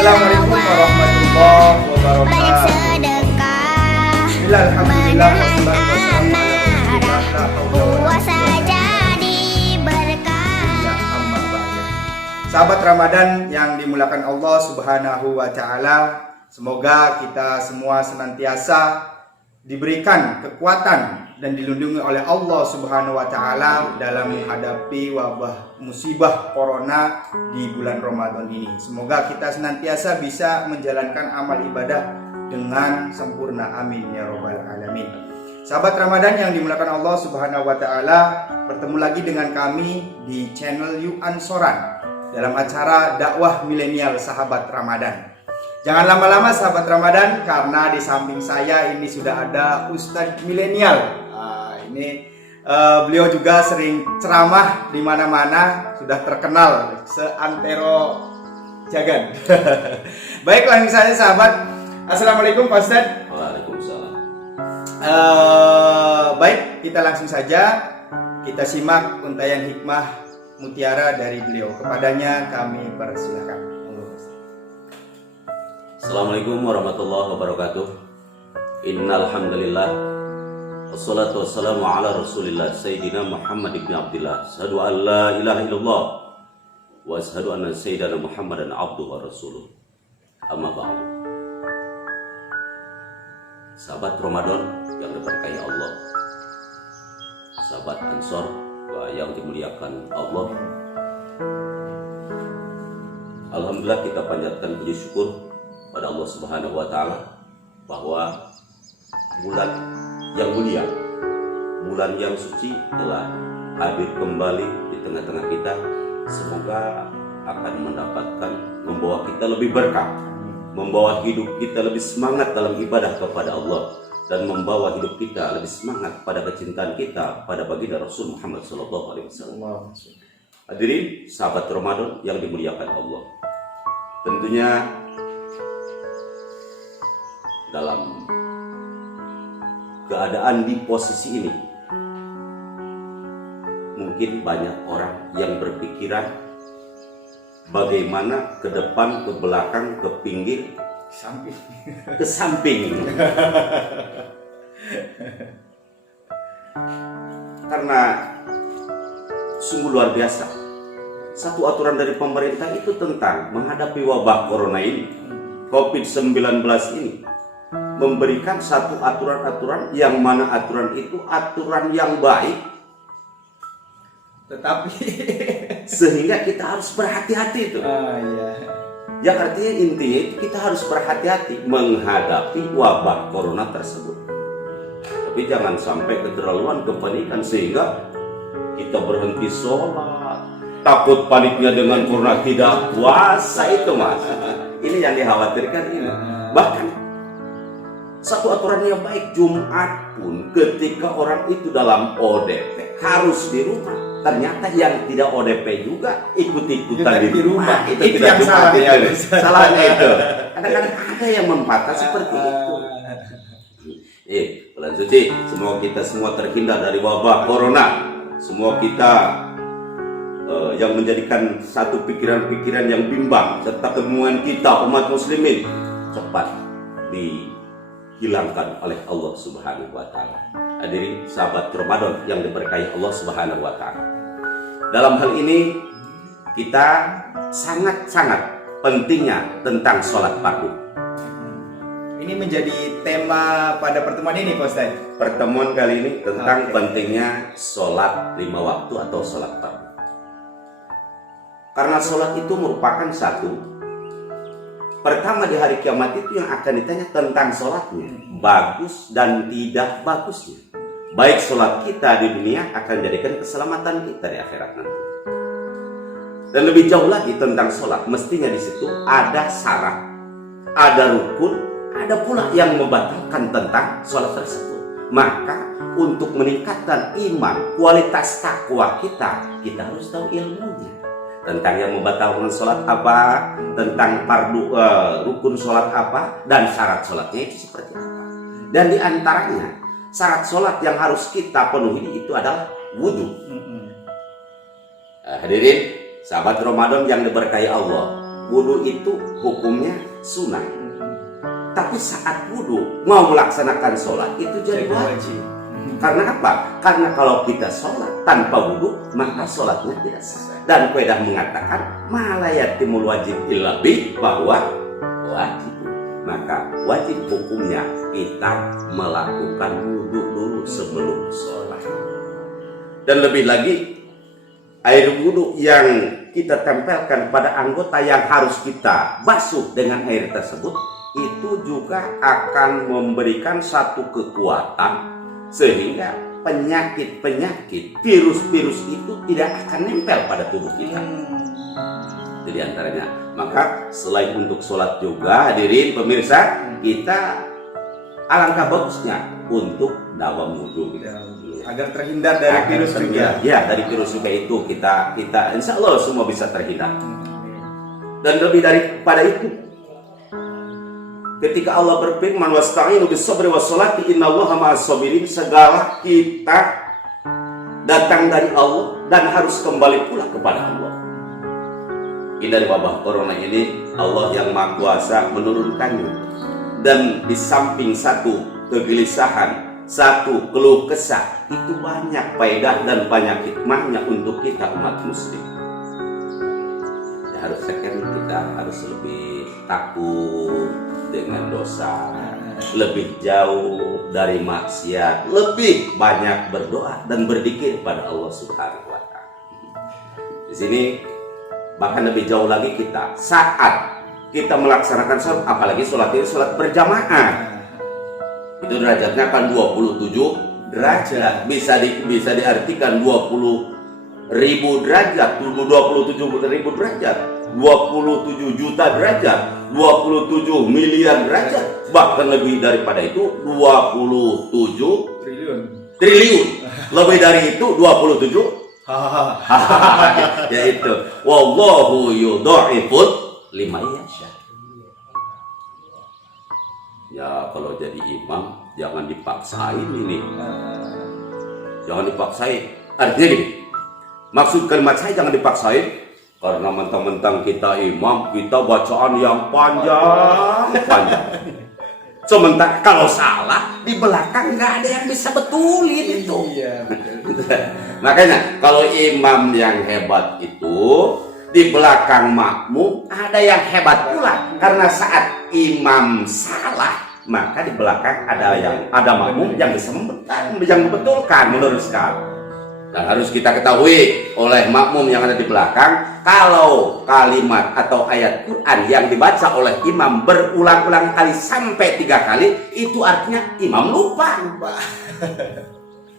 Assalamualaikum warahmatullahi wabarakatuh. Bismillahirrahmanirrahim. Wassalatu wassalamu ala rasulillah. Puasa jadi berkah. Amma ba'du. Sahabat Ramadan yang dimuliakan Allah Subhanahu wa taala, semoga kita semua senantiasa diberikan kekuatan dan dilindungi oleh Allah Subhanahu wa taala dalam menghadapi wabah musibah corona di bulan Ramadan ini. Semoga kita senantiasa bisa menjalankan amal ibadah dengan sempurna. Amin ya rabbal alamin. Sahabat Ramadan yang dimuliakan Allah Subhanahu wa taala, bertemu lagi dengan kami di channel You Ansoran dalam acara dakwah milenial Sahabat Ramadan. Jangan lama-lama sahabat Ramadan, karena di samping saya ini sudah ada Ustadz milenial. Beliau juga sering ceramah di mana-mana, sudah terkenal seantero jagan. Baik, langsung saja sahabat. Assalamualaikum Pak Ustadz. Waalaikumsalam. Baik, kita langsung saja kita simak untayan hikmah mutiara dari beliau. Kepadanya kami persilakan. Assalamualaikum warahmatullahi wabarakatuh. Innal hamdalillah wassalatu wassalamu ala Rasulillah Sayyidina Muhammad ibn Abdillah. Asyhadu an la ilaha illallah wa asyhadu anna sayyidina Muhammadan abduhu wa rasuluh. Amma ba'du. Sahabat Ramadan yang diberkahi Allah, sahabat Ansor yang dimuliakan Allah, alhamdulillah kita panjatkan puji syukur pada Allah Subhanahu wa taala bahwa bulan yang mulia, bulan yang suci telah hadir kembali di tengah-tengah kita. Semoga akan membawa kita lebih berkah, membawa hidup kita lebih semangat dalam ibadah kepada Allah, dan membawa hidup kita lebih semangat pada kecintaan kita pada baginda Rasul Muhammad SAW. Hadirin sahabat Ramadan yang dimuliakan Allah, tentunya dalam keadaan di posisi ini mungkin banyak orang yang berpikiran bagaimana ke depan, ke belakang, ke pinggir, ke samping. Karena sungguh luar biasa, satu aturan dari pemerintah itu tentang menghadapi wabah corona ini, COVID-19 ini, memberikan satu aturan-aturan yang mana aturan itu aturan yang baik, tetapi sehingga kita harus berhati-hati itu. Yang artinya intinya kita harus berhati-hati menghadapi wabah corona tersebut. Tapi jangan sampai keterlaluan, kepanikan sehingga kita berhenti sholat, takut paniknya dengan corona tidak puasa, itu mas. Ini yang dikhawatirkan ini. Bahkan satu aturan yang baik, Jumat pun ketika orang itu dalam ODP harus di rumah. Ternyata yang tidak ODP juga ikut-ikutan di rumah. Itu tidak Jumat ya. Salahnya itu. Kadang-kadang ada yang memanfaatkan seperti itu. Bulan suci, semoga kita semua terhindar dari wabah corona. Semua kita yang menjadikan satu pikiran-pikiran yang bimbang serta kemauan kita umat muslimin cepat dihilangkan oleh Allah Subhanahu wa taala. Hadirin sahabat Ramadan yang diberkahi Allah Subhanahu wa taala. Dalam hal ini kita sangat-sangat pentingnya tentang sholat fardu. Ini menjadi tema pada pertemuan ini Pak Ustaz. Pertemuan kali ini tentang pentingnya sholat 5 waktu atau sholat fardu. Karena sholat itu merupakan satu, pertama di hari kiamat itu yang akan ditanya tentang sholatnya, bagus dan tidak bagusnya. Baik sholat kita di dunia akan jadikan keselamatan kita di akhirat nanti. Dan lebih jauh lagi tentang sholat, mestinya di situ ada syarat, ada rukun, ada pula yang membatalkan tentang sholat tersebut. Maka untuk meningkatkan iman, kualitas takwa kita harus tahu ilmunya. Tentang yang membatalkan sholat apa, tentang fardu rukun sholat apa, dan syarat sholatnya itu seperti apa. Dan diantaranya syarat sholat yang harus kita penuhi itu adalah wudhu. Hadirin sahabat Ramadan yang diberkahi Allah, wudu itu hukumnya sunnah. Tapi saat wudu mau melaksanakan sholat itu jadi wajib. Karena apa? Karena kalau kita sholat tanpa wudu maka sholatnya tidak sah. Dan Qaidah mengatakan malayatimul wajib illa bi, bahwa wajib, maka wajib hukumnya kita melakukan wudu dulu sebelum sholat. Dan lebih lagi, air wudu yang kita tempelkan pada anggota yang harus kita basuh dengan air tersebut itu juga akan memberikan satu kekuatan sehingga penyakit-penyakit, virus-virus itu tidak akan nempel pada tubuh kita. Itu diantaranya. Maka selain untuk sholat juga, hadirin pemirsa, kita alangkah bagusnya untuk dawam wudu agar terhindar dari virus juga. Ya, dari virus juga itu kita insya Allah semua bisa terhindar. Dan lebih daripada itu, ketika Allah berfirman wasta'inu bis-sabri was-sholati innallaha ma'as-sabirin, segala kita datang dari Allah dan harus kembali pula kepada Allah. Ini dari wabah corona ini Allah yang Maha Kuasa menurunkannya. Dan di samping satu kegelisahan, satu keluh kesah, itu banyak faedah dan banyak hikmahnya untuk kita umat muslim. Ya, harusnya kan kita harus lebih takut dengan dosa, lebih jauh dari maksiat, lebih banyak berdoa dan berzikir pada Allah Subhanahu wa Ta'ala. Di sini bahkan lebih jauh lagi, kita saat kita melaksanakan sholat, apalagi sholat ini sholat berjamaah, itu derajatnya akan 27 derajat, bisa diartikan 20.000 derajat, 27.000 derajat, 27 juta derajat, 27 miliar derajat, bahkan lebih daripada itu 27 triliun. Lebih dari itu 27 yaitu wallahu yudha'iful liman yasha. Ya, kalau jadi imam jangan dipaksain ini. Jangan dipaksain. Artinya gini, maksud kalimat saya jangan dipaksain karena mentang-mentang kita imam, kita bacaan yang panjang. Sementara kalau salah di belakang nggak ada yang bisa betulin itu. Iya, Makanya kalau imam yang hebat itu di belakang makmum ada yang hebat pula, karena saat imam salah maka di belakang ada makmum yang bisa membetulkan, meluruskan. Dan harus kita ketahui oleh makmum yang ada di belakang, kalau kalimat atau ayat Quran yang dibaca oleh imam berulang-ulang kali sampai 3 kali, itu artinya imam lupa.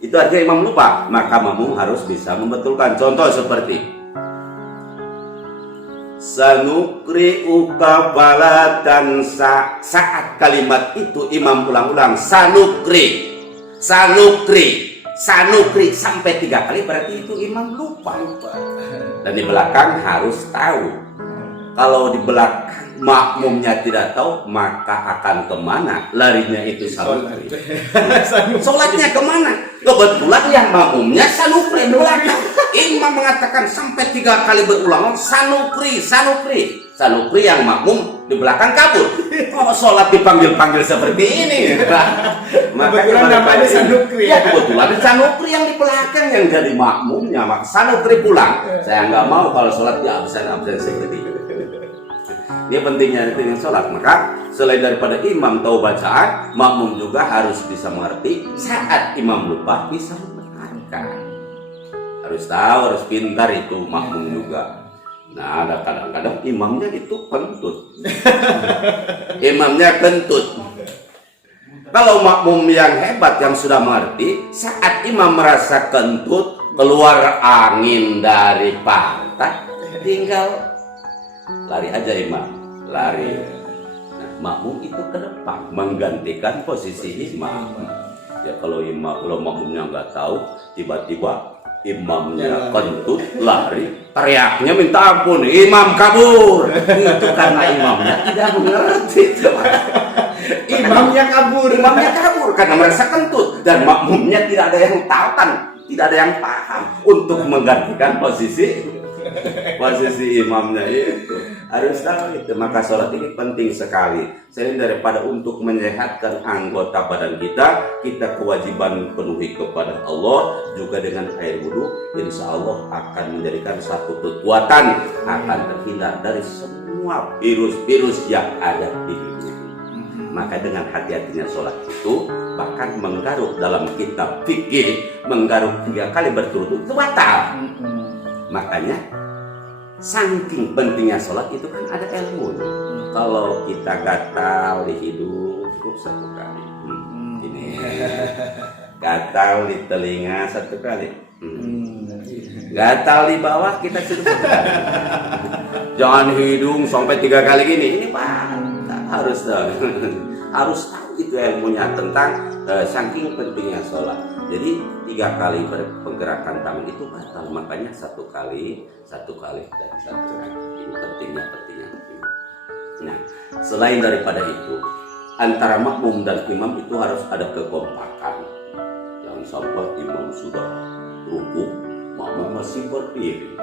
Itu artinya imam lupa, maka makmum harus bisa membetulkan. Contoh seperti sanukri'uka fala tansa. Saat kalimat itu imam ulang-ulang sanukri sampai 3 kali, berarti itu imam lupa. Dan di belakang harus tahu. Kalau di belakang makmumnya tidak tahu, maka akan kemana larinya itu sanukri. Sholatnya kemana? Kebetulan yang makmumnya sanukri di belakang. Imam mengatakan sampai 3 kali berulang sanukri. Sanukri yang makmum di belakang kabur. Oh, sholat dipanggil-panggil seperti ini. Kebetulan namanya sanukri. Ya, kebetulan sanukri yang di belakang yang jadi makmumnya. Maka sanukri pulang. Saya nggak mau kalau sholat di absen seperti itu. Ini pentingnya sholat. Maka selain daripada imam tahu bacaan, makmum juga harus bisa mengerti. Saat imam lupa bisa membenarkan. Harus tahu, harus pintar itu makmum juga. Nah, ada kadang-kadang imamnya itu kentut. Imamnya kentut. Kalau makmum yang hebat yang sudah mengerti, saat imam merasa kentut, keluar angin dari pantat, tinggal lari aja imam, lari. Nah, makmum itu ke depan menggantikan posisi imam. Ya, kalau makmumnya nggak tahu, tiba-tiba imamnya kentut, lari, teriaknya minta ampun, imam kabur. Itu karena imamnya tidak mengerti. Imamnya kabur karena merasa kentut, dan makmumnya tidak ada yang tahu, tidak ada yang paham untuk menggantikan posisi imamnya itu. Harus tahu itu. Maka sholat ini penting sekali. Selain daripada untuk menyehatkan anggota badan kita, kita kewajiban penuhi kepada Allah juga dengan air wudhu. Insya Allah akan menjadikan satu kekuatan, akan terhindar dari semua virus-virus yang ada di dunia. Maka dengan hati-hatinya sholat itu, bahkan menggaruk dalam kitab fikih, menggaruk 3 kali berturut-turut itu batal. Makanya saking pentingnya sholat itu kan ada ilmu. Kalau kita gatal di hidung cukup 1 kali, ini gatal di telinga 1 kali, gatal di bawah kita cukup 1 kali. Jangan hidung sampai 3 kali gini. Ini harus harus tahu itu ilmunya tentang saking pentingnya sholat. Jadi 3 kali pergerakan tangan itu batal. Makanya 1 kali dan 1 kali. Ini pentingnya. Nah, selain daripada itu, antara makmum dan imam itu harus ada kekompakan. Jangan sampai imam sudah rukuk, makmum masih berdiri.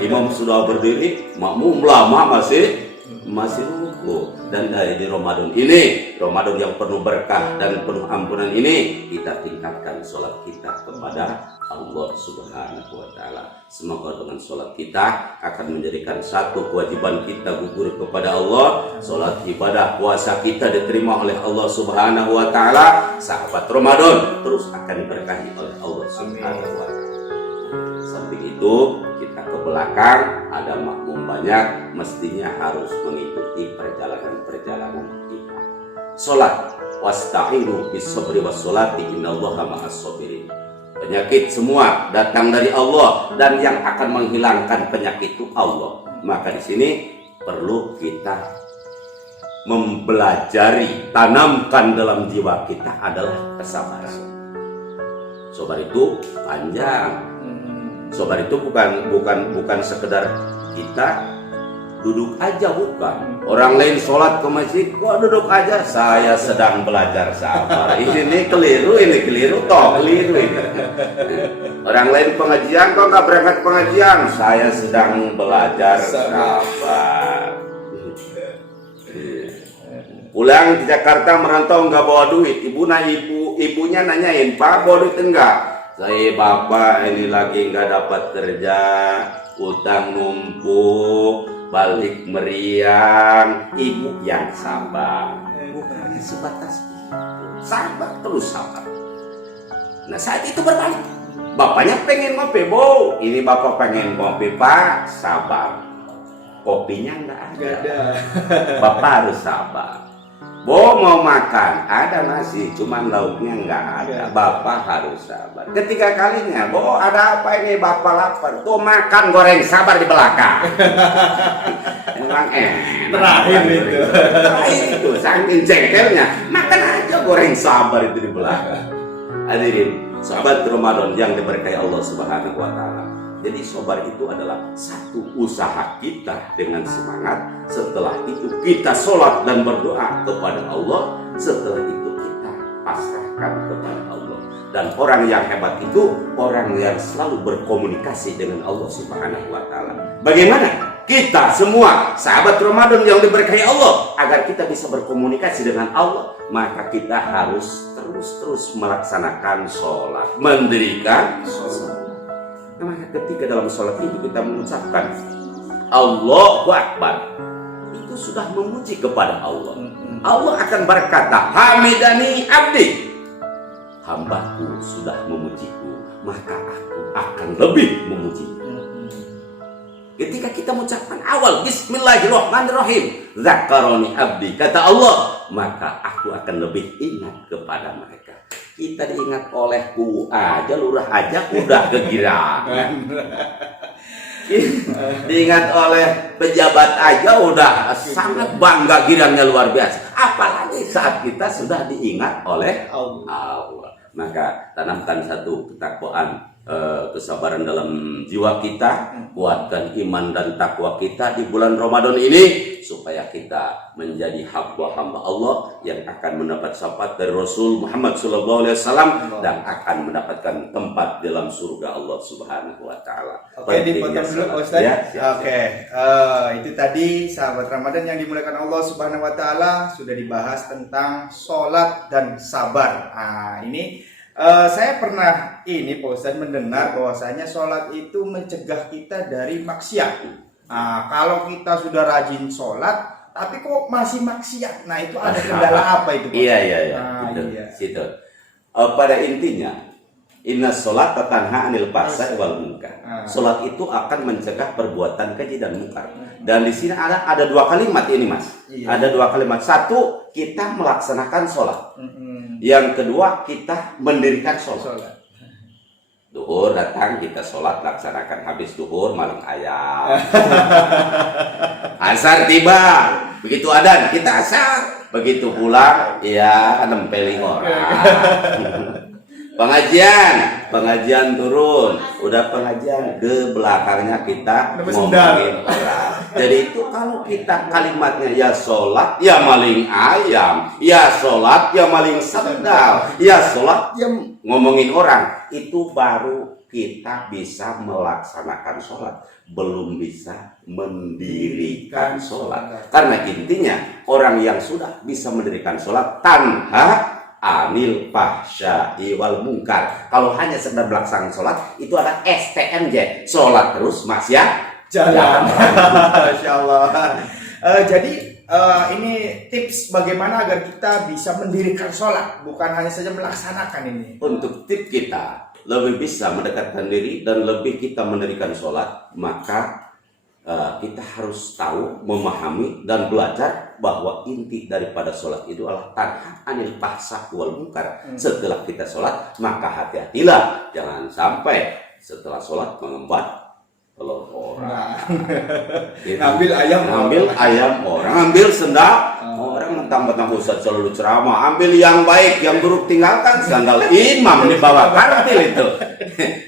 Imam sudah berdiri, makmum lama masih rukuk. Dan di Ramadan ini, Ramadan yang penuh berkah dan penuh ampunan ini, kita tingkatkan sholat kita kepada Allah Subhanahu wa Ta'ala. Semoga dengan sholat kita akan menjadikan satu kewajiban kita gugur kepada Allah. Sholat ibadah puasa kita diterima oleh Allah Subhanahu wa Ta'ala. Sahabat Ramadan terus akan diberkahi oleh Allah Subhanahu wa Ta'ala. Samping itu, kita ke belakang ada makmum banyak, mestinya harus mengikuti perjalanan kita. Sholat, wasta'inu bis-sabri was-sholati innallaha ma'as-sabirin. Penyakit semua datang dari Allah, dan yang akan menghilangkan penyakit itu Allah. Maka di sini perlu kita mempelajari, tanamkan dalam jiwa kita adalah kesabaran. Sabar itu panjang. Sabar itu bukan sekedar kita duduk aja, bukan. Orang lain sholat ke masjid, kok duduk aja? Saya sedang belajar sabar. Ini keliru ini. Orang lain pengajian, kok nggak berangkat pengajian? Saya sedang belajar sabar. Pulang di Jakarta merantau nggak bawa duit, ibunya nanyain, Pak bawa duit enggak? Saya bapak ini lagi nggak dapat kerja, utang numpuk, balik meriang. Ibu yang sabar, bukannya sebatas sabar, terus sabar. Nah saat itu berbalik, bapaknya pengen ngopi, Bu, ini bapak pengen ngopi, Pak, sabar. Kopinya nggak ada. Bapak harus sabar. Bu mau makan, ada nasi, cuman lauknya nggak ada. Bapak harus sabar. Ketiga kalinya, Bu ada apa ini? Bapak lapar. Tuh makan goreng sabar di belakang. Emang Terakhir itu, saking jengkelnya, makan aja goreng sabar itu di belakang. Hadirin, sahabat Ramadan yang diberkahi Allah Subhanahu wa Ta'ala. Jadi sabar itu adalah satu usaha kita dengan semangat. Setelah itu kita sholat dan berdoa kepada Allah. Setelah itu kita pasrahkan kepada Allah. Dan orang yang hebat itu orang yang selalu berkomunikasi dengan Allah Subhanahu wa Ta'ala. Bagaimana kita semua sahabat Ramadan yang diberkahi Allah agar kita bisa berkomunikasi dengan Allah? Maka kita harus terus melaksanakan sholat, mendirikan sholat. Maka ketika dalam sholat itu kita mengucapkan Allahu Akbar, itu sudah memuji kepada Allah. Allah akan berkata, Hamidani abdi, hambaku sudah memujiku, maka aku akan lebih memujinya. Ketika kita mengucapkan awal Bismillahirrahmanirrahim, Zakaroni abdi, kata Allah, maka aku akan lebih ingat kepada mereka. Kita diingat oleh aja, lurah aja udah kegirangan. Diingat oleh pejabat aja udah sangat bangga, girangnya luar biasa. Apalagi saat kita sudah diingat oleh Allah. Maka tanamkan satu ketakwaan kesabaran dalam jiwa kita, kuatkan iman dan takwa kita di bulan Ramadan ini, supaya kita menjadi hamba-hamba Allah yang akan mendapat syafaat dari Rasul Muhammad SAW dan akan mendapatkan tempat dalam surga Allah Subhanahu wa Ta'ala. Oke, dipotong dulu Ustaz. Ya, Oke, itu tadi sahabat Ramadan yang dimuliakan Allah Subhanahu wa Ta'ala, sudah dibahas tentang sholat dan sabar. Nah, ini saya pernah Pak Ustadz mendengar bahwasanya sholat itu mencegah kita dari maksiat. Nah, kalau kita sudah rajin sholat, tapi kok masih maksiat, nah itu ada kendala apa itu Pak? Iya. Nah, iya. Situ. Pada intinya, inna sholat tanha anil fahsya'i wal munkar. Sholat itu akan mencegah perbuatan keji dan munkar. Dan di sini ada dua kalimat ini, Mas. Iya. Ada dua kalimat. Satu, kita melaksanakan sholat. Yang kedua, kita mendirikan sholat. Duhur datang, kita sholat, laksanakan. Habis duhur, maling ayam. Asar tiba, begitu adan, kita asar. Begitu pulang, ya nempelin orang. Pengajian turun, udah pengajian ke belakangnya kita ngomongin orang. Jadi itu kalau kita kalimatnya ya sholat, ya maling ayam, ya sholat, ya maling sandal, ya sholat, ya ngomongin orang, itu baru kita bisa melaksanakan sholat, belum bisa mendirikan sholat. Karena intinya orang yang sudah bisa mendirikan sholat tanha anil fahsya'i wal munkar. Kalau hanya sekedar melaksanakan sholat, itu ada STMJ, sholat terus maksiat jalan. Masya Allah. Jadi ini tips bagaimana agar kita bisa mendirikan sholat, bukan hanya saja melaksanakan ini. Untuk tips kita lebih bisa mendekatkan diri dan lebih kita mendirikan sholat, maka kita harus tahu, memahami dan belajar bahwa inti daripada sholat itu adalah tanha anil fahsya'i wal munkar. Setelah kita sholat, maka hati-hatilah jangan sampai setelah sholat mengembat telur orang, ngambil ayam orang, ambil sendal orang, mentang-mentang Ustaz selalu ceramah, ambil yang baik, yang buruk tinggalkan. Sandal imam di bawah kartil itu.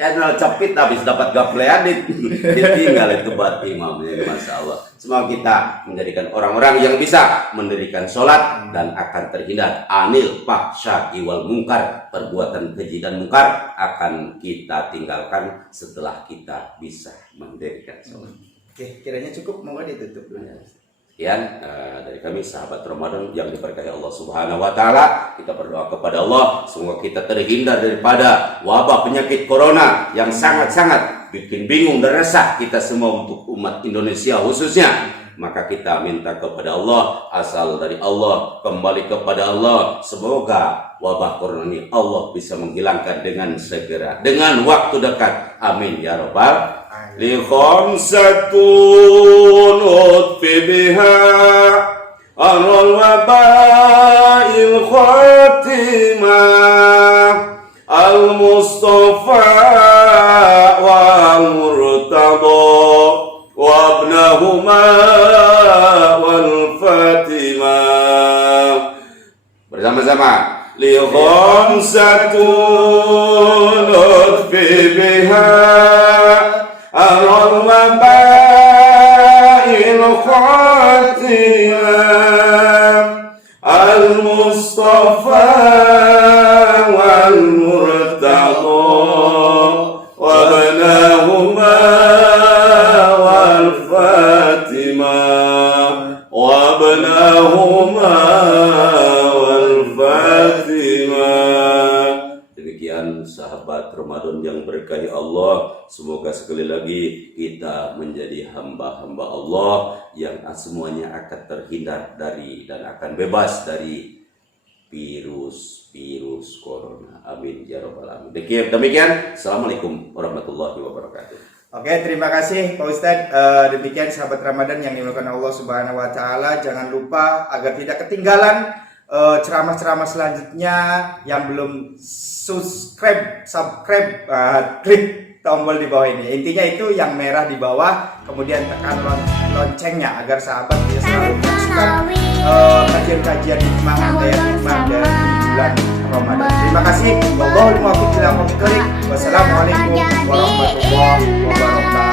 Ya cepit habis dapat gaplean ditinggal itu buat imamnya. Masya Allah. Semoga kita menjadikan orang-orang yang bisa mendirikan sholat dan akan terhindar anil fahsya'i wal munkar. Perbuatan keji dan munkar akan kita tinggalkan setelah kita bisa mendirikan sholat. Oke, kiranya cukup, mau ditutup dulu. Sekian dari kami sahabat Ramadan yang diberkahi Allah Subhanahu wa Ta'ala. Kita berdoa kepada Allah semoga kita terhindar daripada wabah penyakit corona yang sangat-sangat bikin bingung dan resah kita semua untuk umat Indonesia khususnya. Maka kita minta kepada Allah, asal dari Allah, kembali kepada Allah. Semoga wabah corona ini Allah bisa menghilangkan dengan segera, dengan waktu dekat. Amin ya rabbal li khamsatun utfi biha anul wabail khatimah al mustafa wal murtada wa ibnahuma wal fatimah. Bersama-sama li khamsatun utfi biha al-mabail khatimah al-mustafa wal murtada wa banahuma wal fatimah wa banahuma wal fatimah. Demikian sahabat Ramadan yang berkahi Allah. Semoga sekali lagi kita menjadi hamba-hamba Allah yang semuanya akan terhindar dari dan akan bebas dari virus corona. Amin ya rabbal alamin. Demikian. Assalamualaikum warahmatullahi wabarakatuh. Oke, terima kasih Pak Ustadz. Demikian sahabat Ramadan yang dimuliakan Allah Subhanahu wa Ta'ala. Jangan lupa agar tidak ketinggalan ceramah-ceramah selanjutnya. Yang belum subscribe, klik tombol di bawah ini. Intinya itu yang merah di bawah, kemudian tekan loncengnya agar sahabat bisa selalu menyaksikan kajian-kajian hikmah dari bulan Ramadan. Terima kasih. Wallahul muwaffiq ila aqwamit thoriq. Wassalamualaikum warahmatullahi wabarakatuh.